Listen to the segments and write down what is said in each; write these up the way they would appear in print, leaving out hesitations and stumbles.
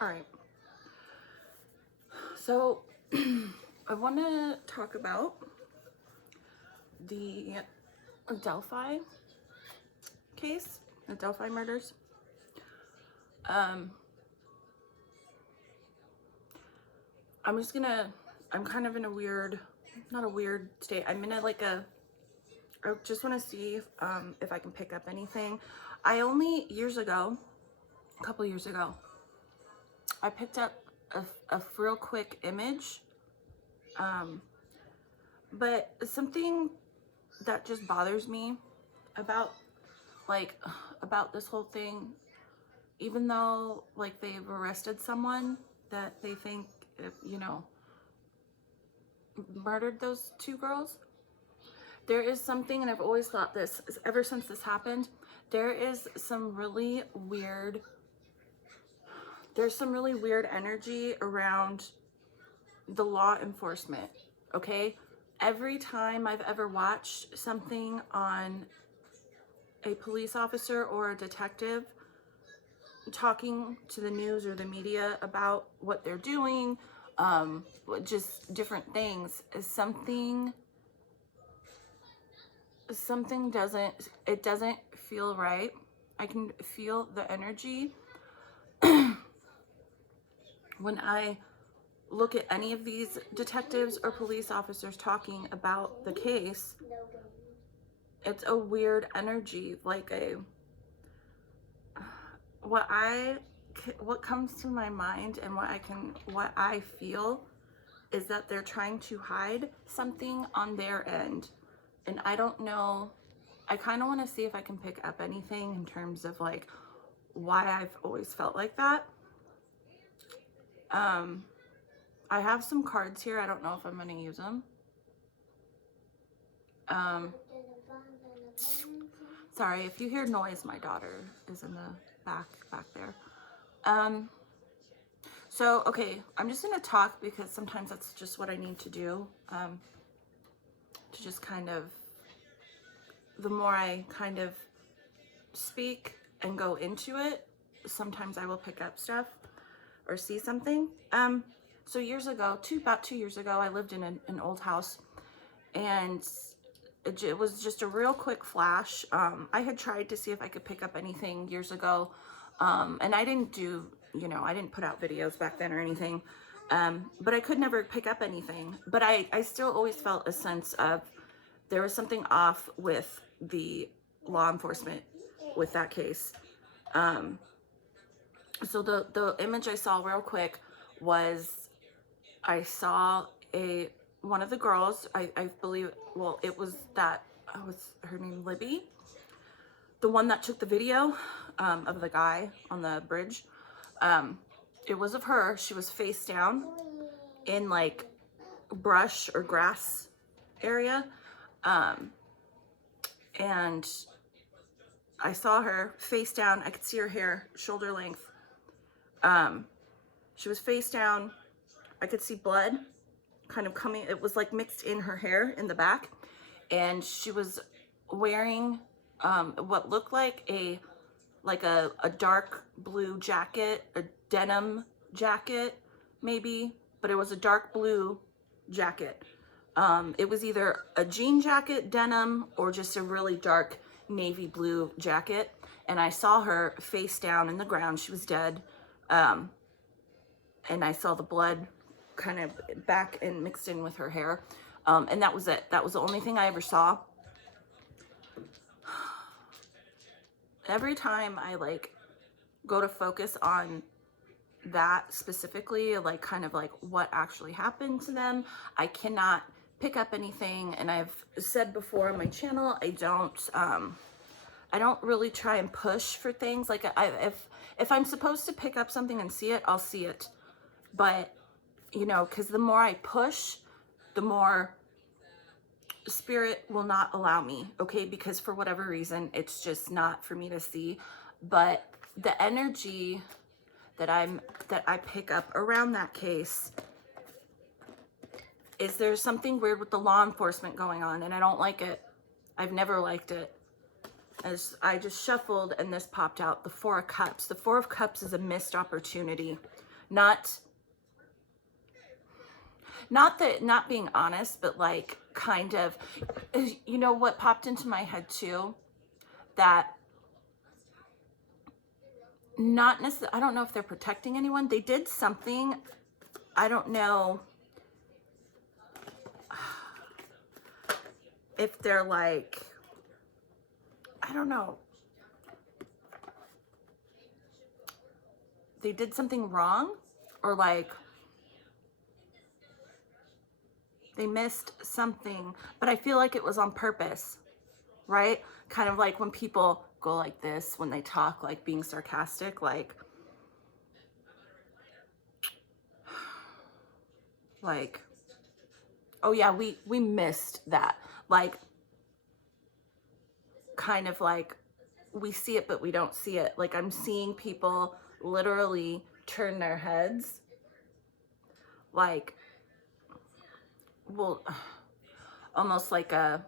All right. So I want to talk about the Delphi case, the Delphi murders. I'm kind of in a weird, not a weird state. I'm in I just want to see if I can pick up anything. I only, a couple years ago, I picked up a real quick image. But something that just bothers me about about this whole thing, even though like they've arrested someone that they think, you know, murdered those two girls, there is something, and I've always thought this ever since this happened, there's some really weird energy around the law enforcement. Okay, every time I've ever watched something on a police officer or a detective talking to the news or the media about what they're doing, just different things, something doesn't feel right. I can feel the energy when I look at any of these detectives or police officers talking about the case. It's a weird energy, like what comes to my mind and what I feel is that they're trying to hide something on their end. And I don't know, I kind of want to see if I can pick up anything in terms of like why I've always felt like that. I have some cards here. I don't know if I'm going to use them. Sorry, if you hear noise, my daughter is in the back there. So, okay, I'm just going to talk because sometimes that's just what I need to do. To just kind of, the more I kind of speak and go into it, sometimes I will pick up stuff or see something. So years ago, about 2 years ago, I lived in an old house, and it was just a real quick flash. I had tried to see if I could pick up anything years ago, and I didn't do, I didn't put out videos back then or anything, but I could never pick up anything. But I still always felt a sense of there was something off with the law enforcement with that case. So the image I saw real quick was, I saw one of the girls, I believe, well, it was her name Libby, the one that took the video of the guy on the bridge. It was of her. She was face down in like brush or grass area, and I saw her face down. I could see her hair shoulder length. She was face down. I could see blood kind of coming. It was like mixed in her hair in the back, and she was wearing what looked like a dark blue jacket, a denim jacket maybe, but it was a dark blue jacket. It was either a jean jacket, denim, or just a really dark navy blue jacket. And I saw her face down in the ground. She was dead. And I saw the blood kind of back and mixed in with her hair. And that was it. That was the only thing I ever saw. Every time I like go to focus on that specifically, like kind of like what actually happened to them, I cannot pick up anything. And I've said before on my channel, I don't really try and push for things. Like if I'm supposed to pick up something and see it, I'll see it. But, because the more I push, the more spirit will not allow me, okay? Because for whatever reason, it's just not for me to see. But the energy that I pick up around that case is there's something weird with the law enforcement going on, and I don't like it. I've never liked it. As I just shuffled and this popped out, the Four of Cups. The Four of Cups is a missed opportunity. Not not being honest, but like kind of, you know what popped into my head too? That not necessarily, I don't know if they're protecting anyone. They did something, I don't know if they're like, I don't know. They did something wrong, or like they missed something, but I feel like it was on purpose, right? Kind of like when people go like this, when they talk, like being sarcastic, like, oh yeah, we missed that. Like, kind of like, we see it, but we don't see it. Like, I'm seeing people literally turn their heads, like, well, almost like a,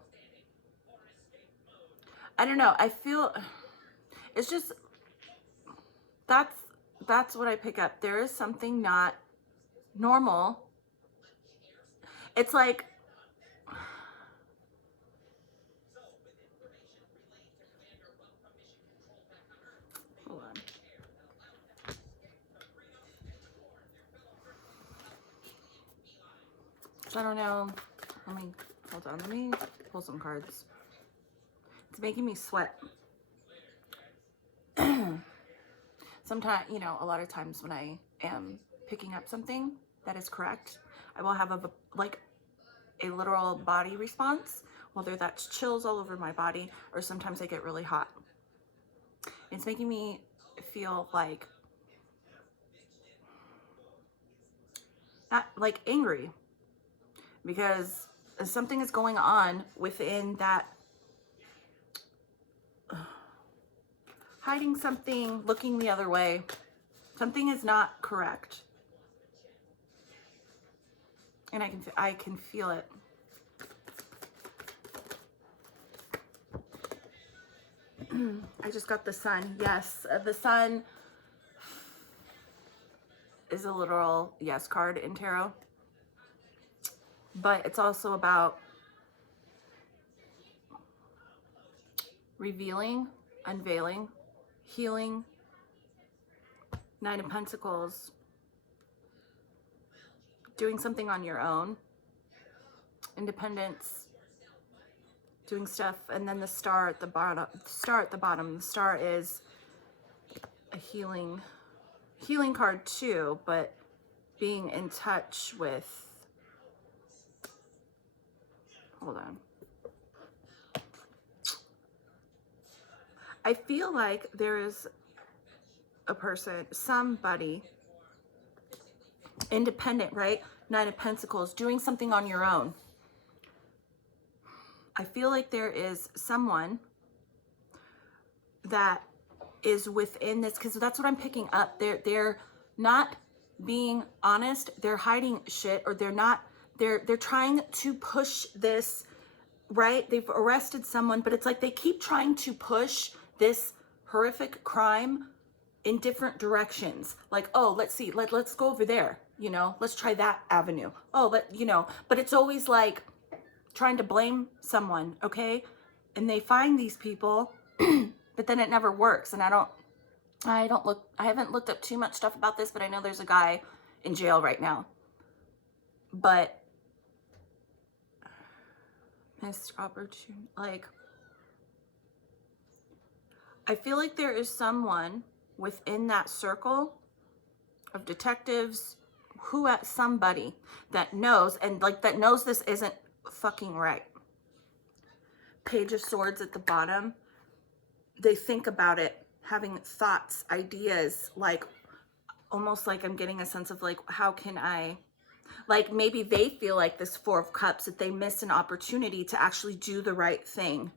I don't know. I feel it's just, that's what I pick up. There is something not normal. It's like, hold on. I don't know. Let me, hold on. Let me pull some cards. It's making me sweat. Sometimes, you know, a lot of times when I am picking up something that is correct, I will have like a literal body response, whether that's chills all over my body or sometimes I get really hot. It's making me feel like, not like angry, because something is going on within that, hiding something, looking the other way. Something is not correct. And I can feel it. I just got the sun. Yes, the sun is a literal yes card in tarot. But it's also about revealing, unveiling, healing. Nine of Pentacles. Doing something on your own. Independence. Doing stuff. And then the star at the bottom. The star is a healing card too, but being in touch with, hold on. I feel like there is a person, somebody, independent, right? Nine of Pentacles, doing something on your own. I feel like there is someone that is within this, because that's what I'm picking up. They're not being honest. They're hiding shit, or they're trying to push this, right? They've arrested someone, but it's like they keep trying to push this horrific crime in different directions. Like, oh, let's see, let's go over there, you know, let's try that avenue. Oh, you know, but it's always like trying to blame someone, okay? And they find these people, but then it never works. And I haven't looked up too much stuff about this, but I know there's a guy in jail right now. But missed opportunity, like, I feel like there is someone within that circle of detectives, somebody that knows, and like that knows this isn't fucking right. Page of Swords at the bottom. They think about it, having thoughts, ideas, like almost like I'm getting a sense of like, how can I, like maybe they feel like this Four of Cups, that they missed an opportunity to actually do the right thing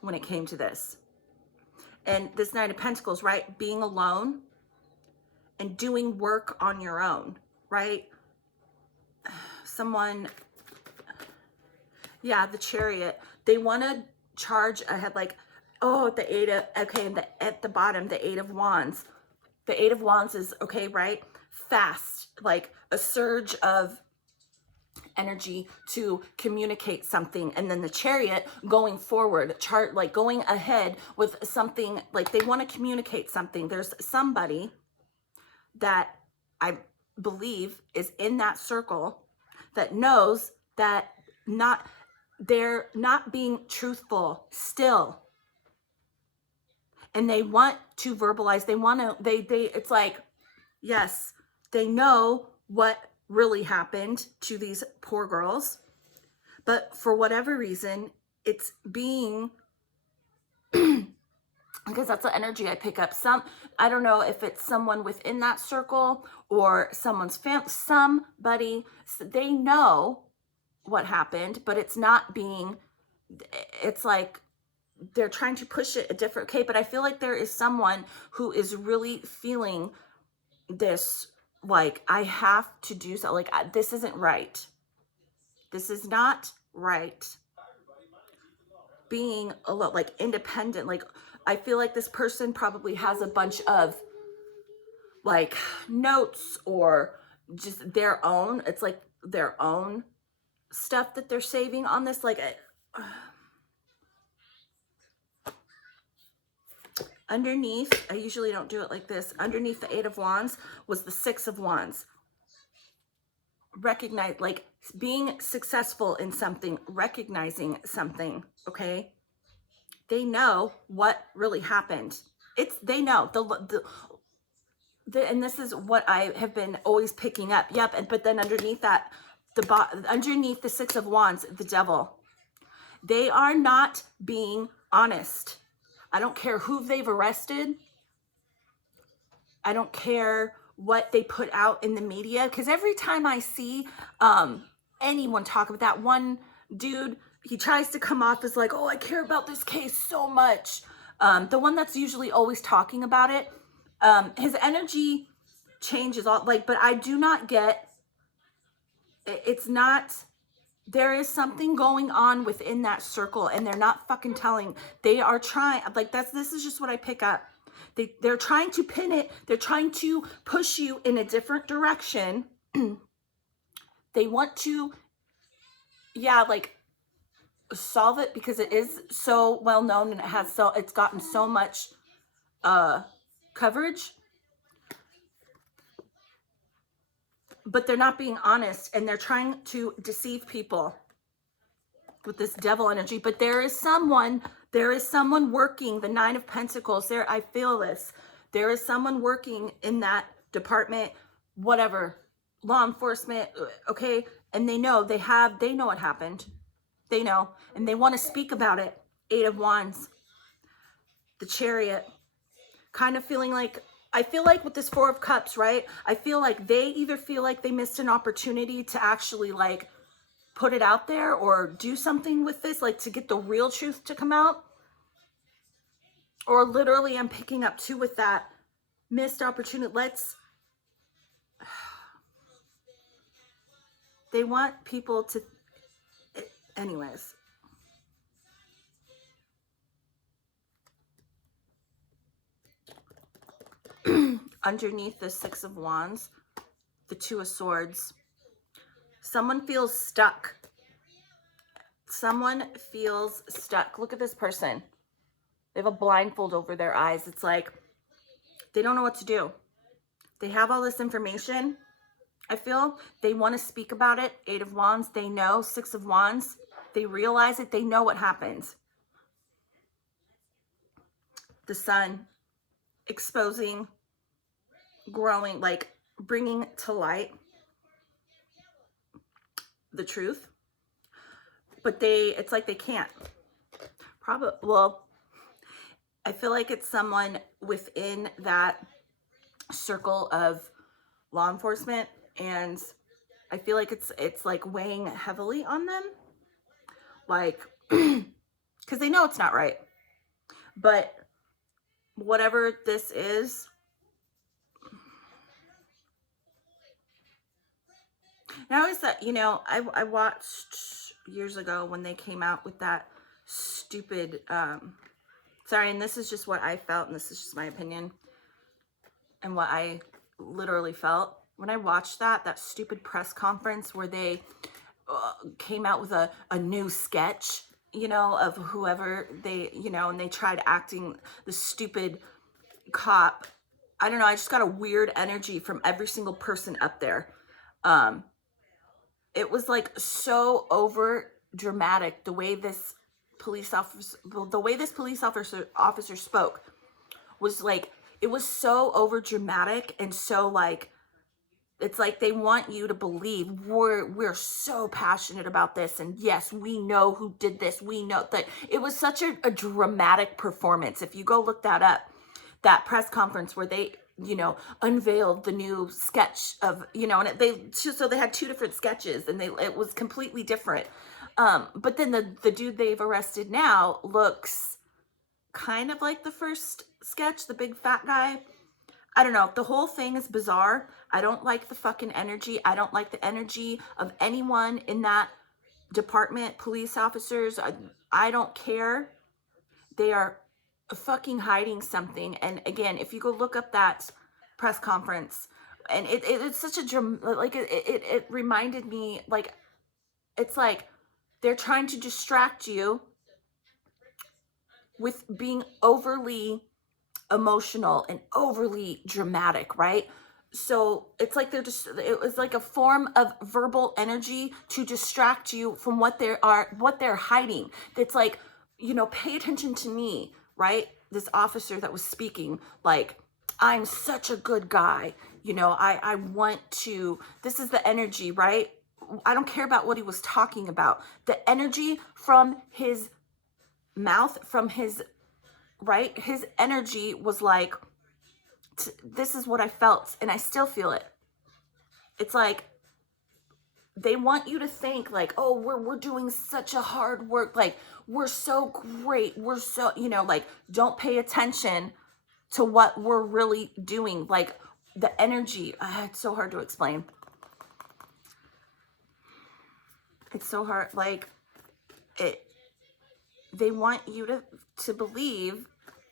when it came to this. And this Nine of Pentacles, right? Being alone and doing work on your own, right? Someone, yeah, the Chariot. They want to charge ahead, like, oh, the Eight of, okay, and at the bottom, the Eight of Wands. The Eight of Wands is, okay, right? fast, like a surge of energy to communicate something, and then the Chariot going forward, like going ahead with something, like they want to communicate something. There's somebody that I believe is in that circle that knows that they're not being truthful still, and they want to verbalize, it's like, yes, they know what really happened to these poor girls, but for whatever reason, it's being, because that's the energy I pick up. I don't know if it's someone within that circle or someone's somebody, they know what happened, but it's not being, it's like they're trying to push it a different, okay, but I feel like there is someone who is really feeling this, like, I have to do so, like, this isn't right. This is not right. Being a lot, like, independent, like, I feel like this person probably has a bunch of, like, notes or just their own, it's like their own stuff that they're saving on this, like, underneath, I usually don't do it like this, underneath the 8 of Wands was the 6 of Wands. Recognize, like, being successful in something, recognizing something, okay? They know what really happened. They know, and this is what I have been always picking up. Yep, but then underneath that, underneath the 6 of Wands, the Devil. They are not being honest. I don't care who they've arrested. I don't care what they put out in the media, because every time I see anyone talk about that one dude, he tries to come off as like, oh, I care about this case so much. The one that's usually always talking about it, his energy changes all, like, but I do not get, it's not, there is something going on within that circle, and they're not fucking telling. They are trying, like, this is just what I pick up. They're trying to pin it. They're trying to push you in a different direction. They want to, yeah, like, solve it because it is so well known and it's gotten so much coverage. But they're not being honest, and they're trying to deceive people with this devil energy. But there is someone working, the 9 of Pentacles there. I feel this. There is someone working in that department, whatever, law enforcement, okay? And they know what happened. They know, and they want to speak about it. 8 of Wands, the Chariot, kind of feeling like, I feel like with this 4 of Cups, right? I feel like they either feel like they missed an opportunity to actually, like, put it out there or do something with this, like, to get the real truth to come out. Or literally, I'm picking up too with that missed opportunity. They want people to, anyways. Underneath the 6 of Wands, the 2 of Swords, someone feels stuck. Someone feels stuck. Look at this person. They have a blindfold over their eyes. It's like they don't know what to do. They have all this information. I feel they want to speak about it. 8 of Wands, they know. 6 of Wands, they realize it. They know what happens. The Sun, exposing, growing, like bringing to light the truth. But it's like they can't. Well, I feel like it's someone within that circle of law enforcement, and I feel like it's like weighing heavily on them, like, because they know it's not right. But whatever this is, now is that, I watched years ago when they came out with that stupid, sorry, and this is just what I felt, and this is just my opinion, and what I literally felt. when I watched that stupid press conference where they came out with a new sketch, you know, of whoever they, you know, and they tried acting the stupid cop. I don't know. I just got a weird energy from every single person up there. It was like so over dramatic the way this police officer spoke was like, it was so over dramatic and so like, it's like they want you to believe we're so passionate about this, and yes, we know who did this. We know that it was such a dramatic performance. If you go look that up, that press conference where they, you know, unveiled the new sketch of, you know, and so they had two different sketches, and it was completely different. But then the dude they've arrested now looks kind of like the first sketch, the big fat guy. I don't know. The whole thing is bizarre. I don't like the fucking energy. I don't like the energy of anyone in that department, police officers. I don't care. They are fucking hiding something. And again, if you go look up that press conference, and it's such a like it reminded me, like, it's like they're trying to distract you with being overly emotional and overly dramatic, right? So it's like it was like a form of verbal energy to distract you from what they're hiding. It's like, you know, pay attention to me, right? This officer that was speaking, like, I'm such a good guy, you know, I want to, this is the energy, right? I don't care about what he was talking about. The energy from his mouth, from his, right? His energy was like, this is what I felt, and I still feel it. It's like they want you to think like, oh, we're doing such a hard work, like we're so great, we're so, you know, like, don't pay attention to what we're really doing. Like the energy, it's so hard to explain. It's so hard. Like they want you to believe,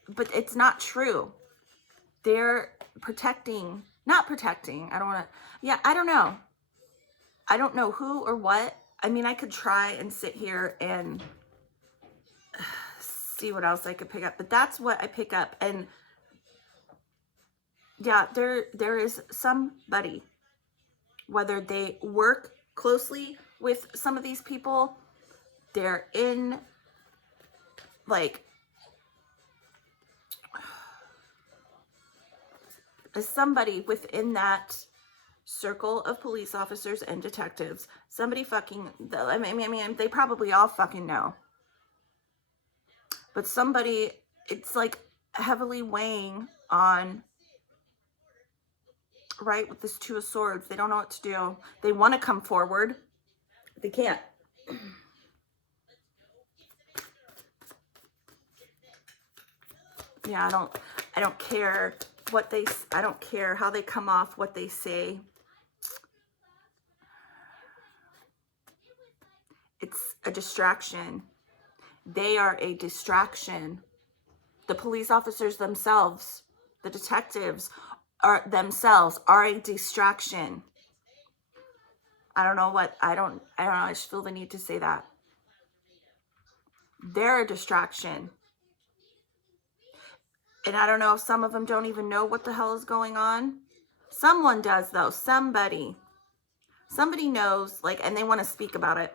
but it's not true. They're not protecting. I don't want to, yeah, I don't know. I don't know who or what. I mean, I could try and sit here and see what else I could pick up, but that's what I pick up. And yeah, there is somebody, whether they work closely with some of these people, they're in like somebody within that circle of police officers and detectives, somebody fucking, I mean, they probably all fucking know, but somebody, it's like heavily weighing on, right, with this Two of Swords. They don't know what to do. They want to come forward. They can't. Yeah, I don't care what I don't care how they come off, what they say. It's a distraction. They are a distraction. The police officers themselves, the detectives themselves are a distraction. I don't know. I just feel the need to say that. They're a distraction. And I don't know if some of them don't even know what the hell is going on. Someone does though. Somebody knows, like, and they want to speak about it.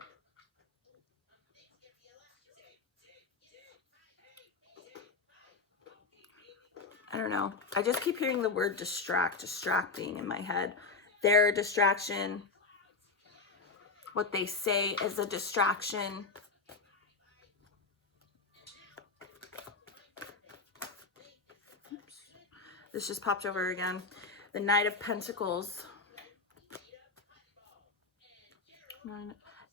I don't know. I just keep hearing the word distracting in my head. They're a distraction. What they say is a distraction. Oops. This just popped over again. The Knight of Pentacles.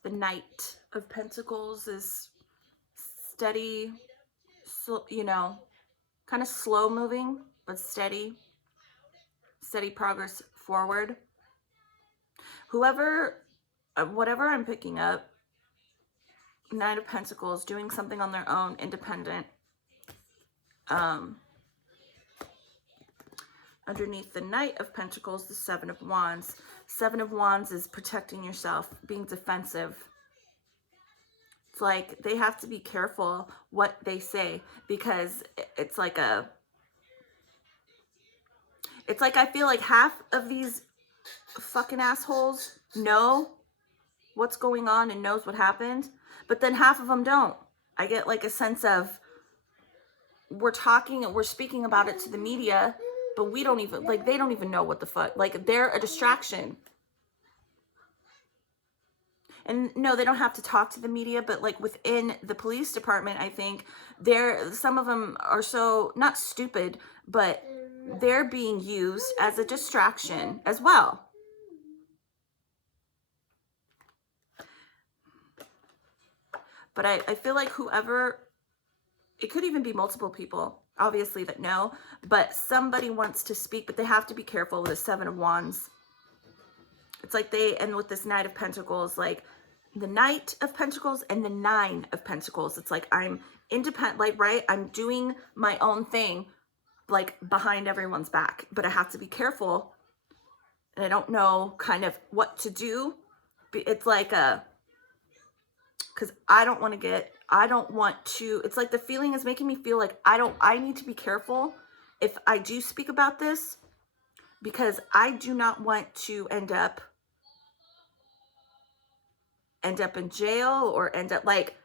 The Knight of Pentacles is steady, so, you know, kind of slow moving, but steady progress forward. Whatever I'm picking up, Knight of Pentacles, doing something on their own, independent. Underneath the Knight of Pentacles, the Seven of Wands. Seven of Wands is protecting yourself, being defensive. It's like they have to be careful what they say, because it's like I feel like half of these fucking assholes know what's going on and knows what happened, but then half of them don't. I get like a sense of, we're talking and we're speaking about it to the media, but we don't even, like, they don't even know what the fuck, like, they're a distraction. And no, they don't have to talk to the media, but like within the police department, I think some of them are so, not stupid, but they're being used as a distraction as well. But I feel like whoever, it could even be multiple people, obviously, that know, but somebody wants to speak, but they have to be careful with the Seven of Wands. It's like and with this Knight of Pentacles, like the Knight of Pentacles and the Nine of Pentacles, it's like I'm independent, like, right? I'm doing my own thing, like behind everyone's back, but I have to be careful. And I don't know kind of what to do. It's like because I don't want to, it's like the feeling is making me feel like I need to be careful if I do speak about this, because I do not want to end up in jail, or end up like,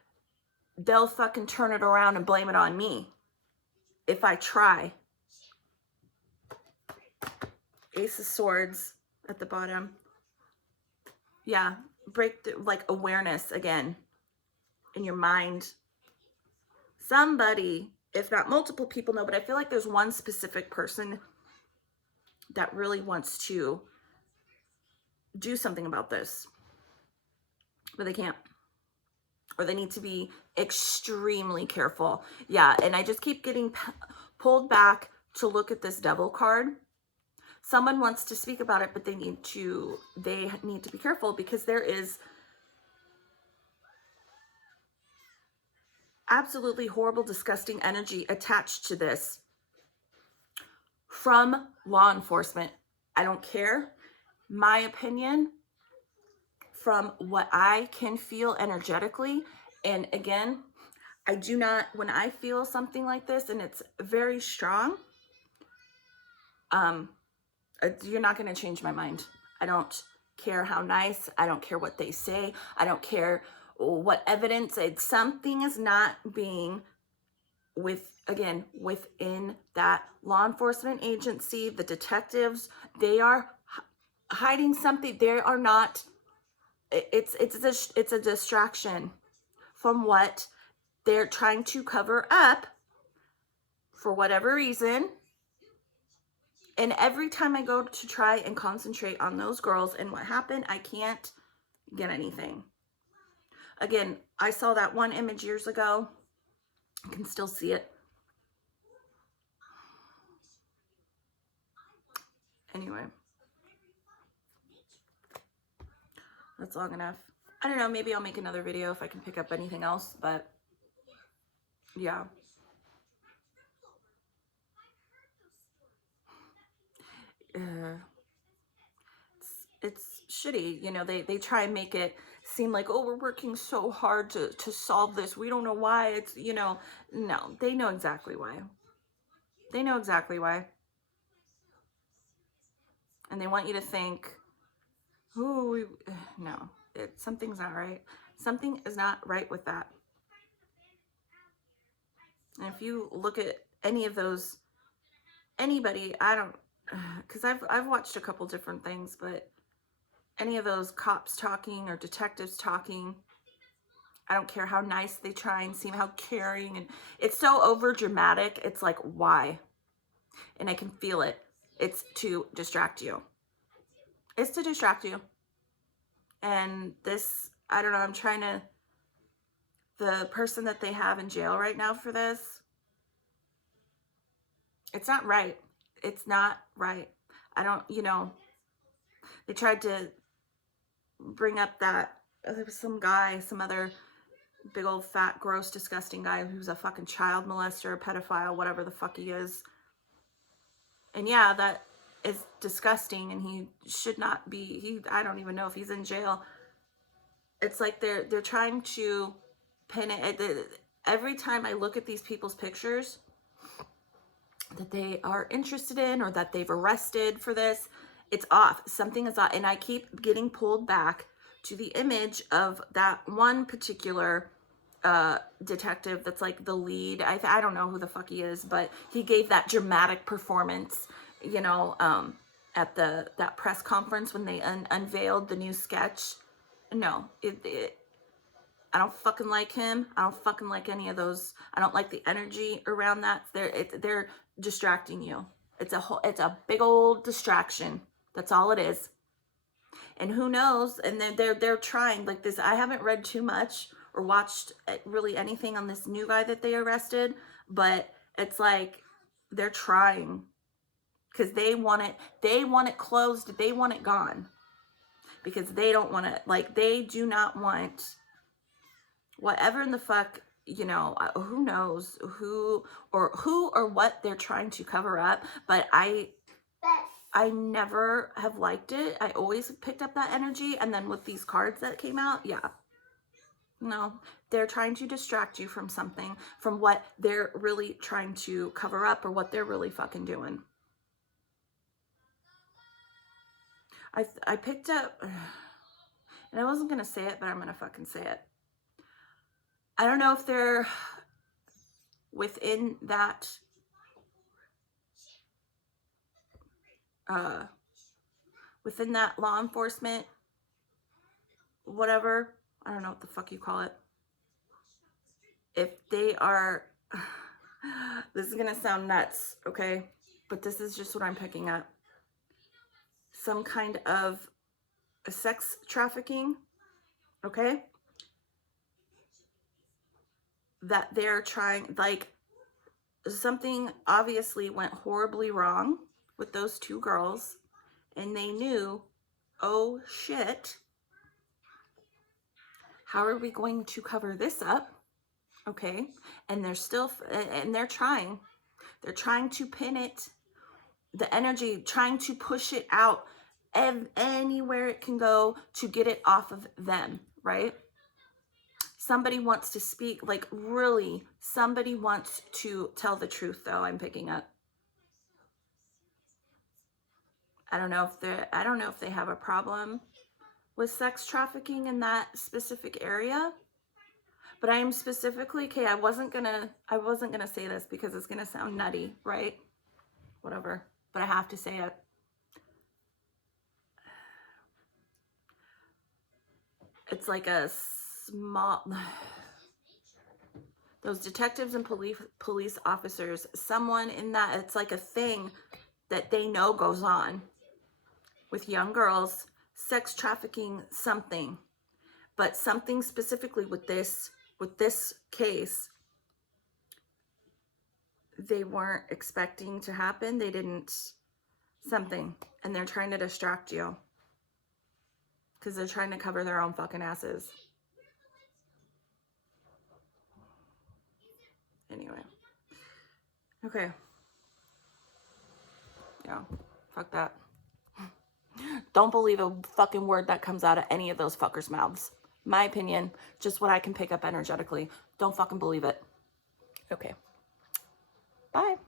they'll fucking turn it around and blame it on me if I try. Ace of Swords at the bottom. Yeah, like awareness again in your mind. Somebody, if not multiple people, know, but I feel like there's one specific person that really wants to do something about this, but they can't, or they need to be extremely careful. Yeah, and I just keep getting pulled back to look at this Devil card. Someone wants to speak about it, but they need to be careful, because there is absolutely horrible, disgusting energy attached to this from law enforcement. I don't care. My opinion, from what I can feel energetically, and again, I do not, when I feel something like this and it's very strong, you're not going to change my mind. I don't care how nice, I don't care what they say, I don't care what evidence, something is not being within that law enforcement agency, the detectives, they are hiding something. They are not, it's a distraction from what they're trying to cover up for whatever reason. And every time I go to try and concentrate on those girls and what happened, I can't get anything. Again, I saw that one image years ago. I can still see it. Anyway, that's long enough. I don't know, maybe I'll make another video if I can pick up anything else, but yeah. It's shitty, you know, they try and make it seem like, oh, we're working so hard to solve this. We don't know why. It's, you know, no, they know exactly why. They know exactly why. And they want you to think, oh, no, something's not right. Something is not right with that. And if you look at any of those, anybody, I don't, because I've watched a couple different things, but any of those cops talking or detectives talking, I don't care how nice they try and seem, how caring, and it's so over dramatic. It's like, why? And I can feel it. It's to distract you. It's to distract you. And this, I don't know, I'm trying to, the person that they have in jail right now for this, it's not right. It's not right. I don't, you know, they tried to bring up that there was some guy, some other big old fat, gross, disgusting guy who's a fucking child molester, a pedophile, whatever the fuck he is. And yeah, that is disgusting, and he should not be, I don't even know if he's in jail. It's like they're trying to pin it. Every time I look at these people's pictures that they are interested in or that they've arrested for this, it's off. Something is off. And I keep getting pulled back to the image of that one particular detective that's like the lead. I don't know who the fuck he is, but he gave that dramatic performance, you know, at that press conference when they unveiled the new sketch. No, I don't fucking like him. I don't fucking like any of those. I don't like the energy around that. They're distracting you. It's a big old distraction. That's all it is. And who knows? And they're trying like this. I haven't read too much or watched really anything on this new guy that they arrested, but it's like they're trying because they want it closed. They want it gone because they don't want it. Like, they do not want whatever in the fuck, you know, who knows who or what they're trying to cover up. But I never have liked it. I always picked up that energy. And then with these cards that came out, yeah. No, they're trying to distract you from something, from what they're really trying to cover up or what they're really fucking doing. I picked up, and I wasn't going to say it, but I'm going to fucking say it. I don't know if they're within that law enforcement, whatever. I don't know what the fuck you call it. If they are, this is going to sound nuts, okay? But this is just what I'm picking up. Some kind of sex trafficking, okay? That they're trying, like, something obviously went horribly wrong with those two girls, and they knew, oh shit, how are we going to cover this up? Okay, and they're trying to pin it, the energy, trying to push it out anywhere it can go to get it off of them, right? Somebody wants to speak, like, really, somebody wants to tell the truth, though, I'm picking up. I don't know if they have a problem with sex trafficking in that specific area. But I am specifically, okay, I wasn't gonna say this because it's gonna sound nutty, right? Whatever. But I have to say it. It's like a small, those detectives and police officers, someone in that, it's like a thing that they know goes on with young girls, sex trafficking, something. But something specifically with this case, they weren't expecting to happen. They didn't, something, and they're trying to distract you because they're trying to cover their own fucking asses. Anyway. Okay. Yeah. Fuck that. Don't believe a fucking word that comes out of any of those fuckers' mouths. My opinion, just what I can pick up energetically. Don't fucking believe it. Okay. Bye.